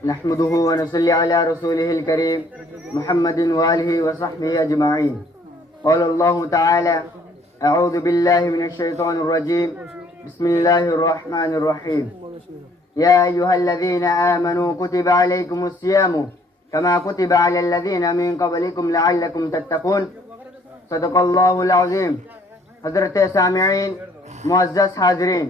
نحمده ونصلي على رسوله الكريم محمد وآله وصحبه أجمعين. قال الله تعالى: أعوذ بالله من الشيطان الرجيم. بسم الله الرحمن الرحيم. يا أيها الذين آمنوا كتب عليكم الصيام كما كتب على الذين من قبلكم لعلكم تتقون. صدق اللہ العظیم. حضرت سامعین، معزز حاضرین،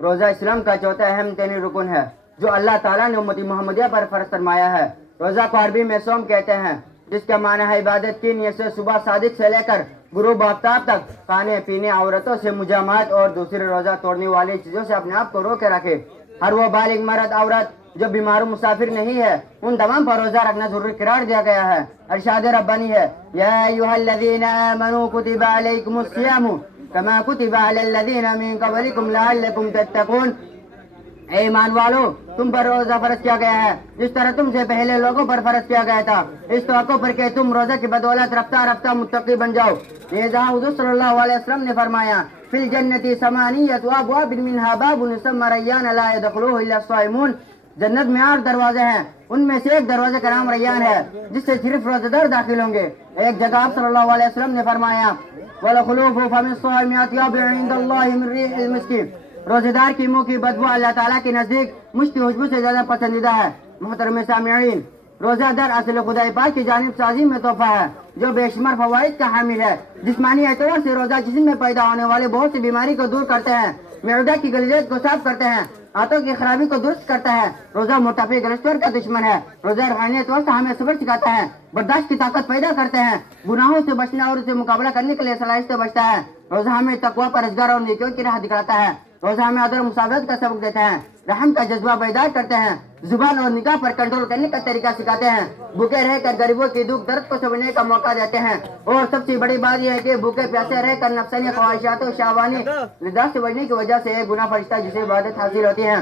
روزہ اسلام کا چوتھا اہم ترین رکن ہے جو اللہ تعالیٰ نے امت محمدیہ پر فرض فرمایا ہے. روزہ کو عربی میں صوم کہتے ہیں، جس کا معنی ہے عبادت کی نیت سے صبح صادق سے لے کر غروب آفتاب تک کھانے پینے، عورتوں سے مجامعات اور دوسرے روزہ توڑنے والی چیزوں سے اپنے آپ کو روکے رکھے. ہر وہ بالغ مرد عورت جو بیمار و مسافر نہیں ہے، ان تمام پر روزہ رکھنا ضروری قرار دیا گیا ہے. ارشاد ربانی ہے: یا ایھا الذین آمنوا کتب علیکم الصیام کما کتب علی الذین من قبلکم لعلکم تتقون. اے ایمان والو، تم پر روزہ فرض کیا گیا ہے جس طرح تم سے پہلے لوگوں پر فرض کیا گیا تھا، اس توقع پر کہ تم روزہ کی بدولت رفتہ رفتہ متقی بن جاؤ. یہ جہاں حضور صلی اللہ علیہ وسلم نے فرمایا: فی الجنت ثمانیۃ ابواب منها باب یسمى ریان لا يدخلوه الا الصائمون. جنت میں 8 دروازے ہیں، ان میں سے ایک دروازے کا نام ریان ہے جس سے صرف روزہ دار داخل ہوں گے. ایک جگہ آپ صلی اللہ علیہ وسلم نے فرمایا: وَلَخُلُوفُ فَمِ الصَّائِمِ أَطْيَبُ عِندَ اللَّهِ مِنْ رِيحِ الْمِسْكِ. روزے دار کی منہ کی بدبو اللہ تعالیٰ کے نزدیک مشتی خوشبو سے زیادہ پسندیدہ ہے. محترم سامعین، روزہ دار اصل خدائے پاک کی جانب سے عظیم تحفہ ہے جو بے شمار فوائد کا حامل ہے. جسمانی اعتبار سے روزہ جسم میں پیدا ہونے والے بہت سی بیماری کو دور کرتے ہیں، معدہ کی غلیظیت کو صاف کرتے ہیں، ہاتھوں کی خرابی کو درست کرتا ہے. روزہ موٹاپے کولسٹرول کا دشمن ہے. روزہ روحانیت وقت ہمیں صبر سکھاتا ہے، برداشت کی طاقت پیدا کرتے ہیں، گناہوں سے بچنا اور اسے مقابلہ کرنے کے لیے صلاحیت سے بچتا ہے. روزہ ہمیں تقویٰ، پرہیزگار اور نیکیوں کی راہ دکھاتا ہے. روزہ ہمیں عدل و مساوات کا سبق دیتے ہیں، رحم کا جذبہ بیدار کرتے ہیں، زبان اور نگاہ پر کنٹرول کرنے کا طریقہ سکھاتے ہیں، بھوکے رہ کر غریبوں کی دکھ درد کو سمجھنے کا موقع دیتے ہیں. اور سب سے بڑی بات یہ ہے کہ بھوکے پیاسے رہ کر نفسانی خواہشات و شہوانی لذات سے بچنے کی وجہ سے ایک گناہ فرشتہ جسے عبادت حاصل ہوتی ہے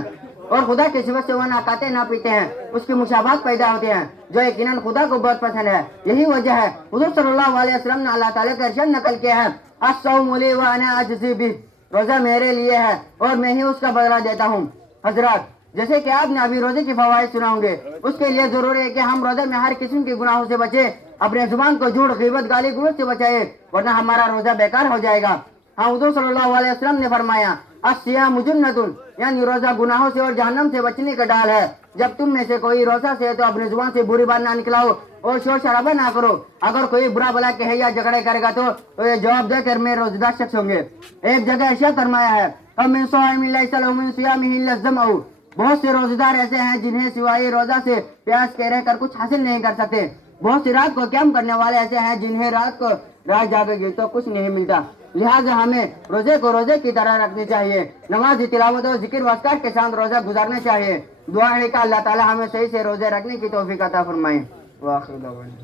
اور خدا کے سوا سے وہ نہ کھاتے نہ پیتے ہیں، اس کی مشابہت پیدا ہوتی ہیں جو یقیناً خدا کو بہت پسند ہے. یہی وجہ ہے حضور صلی اللہ علیہ وسلم نے اللہ تعالیٰ کا ارشاد نقل کیا ہے: الصوم لی وانا اجزی بہ. روزہ میرے لیے ہے اور میں ہی اس کا بدلہ دیتا ہوں. حضرات، جیسے کہ آپ نے ابھی روزے کے فوائد سنا ہوں گے، اس کے لیے ضروری ہے کہ ہم روزے میں ہر قسم کے گناہوں سے بچیں، اپنے زبان کو جھوٹ، غیبت، گالی گلوچ سے بچائے، ورنہ ہمارا روزہ بیکار ہو جائے گا. ہاں، حضور صلی اللہ علیہ وسلم نے فرمایا: الصیام جنۃ، یعنی روزہ گناہوں سے اور جہنم سے بچنے کا ڈال ہے. جب تم میں سے کوئی روزہ سے ہے تو اپنی زبان سے بری بات نہ نکلاؤ اور شور شرابہ نہ کرو. اگر کوئی برا بلا کہے یا جھگڑے کرے گا تو یہ جواب دے کر میں روزہ دار شخص ہوں گے. ایک جگہ ارشاد فرمایا ہے: فَمِن صَائِمٍ لَيْسَ لَهُ مِن صِيَامِهِ إِلَّا الظَّمْأُ. بہت سے روزہ دار ایسے ہیں جنہیں سوائے روزہ سے پیاس کے رہ کر کچھ حاصل نہیں کر سکتے. بہت سی رات کو قیام کرنے والے ایسے ہیں جنہیں رات جاگے گی تو کچھ نہیں ملتا. لہٰذا ہمیں روزے کو روزے کی طرح رکھنی چاہیے، نماز، تلاوت و ذکر و اذکار کے ساتھ روزہ گزارنا چاہیے. دعا ہے کہ اللہ تعالی ہمیں صحیح سے روزے رکھنے کی توفیق عطا فرمائے. وآخر دعوانا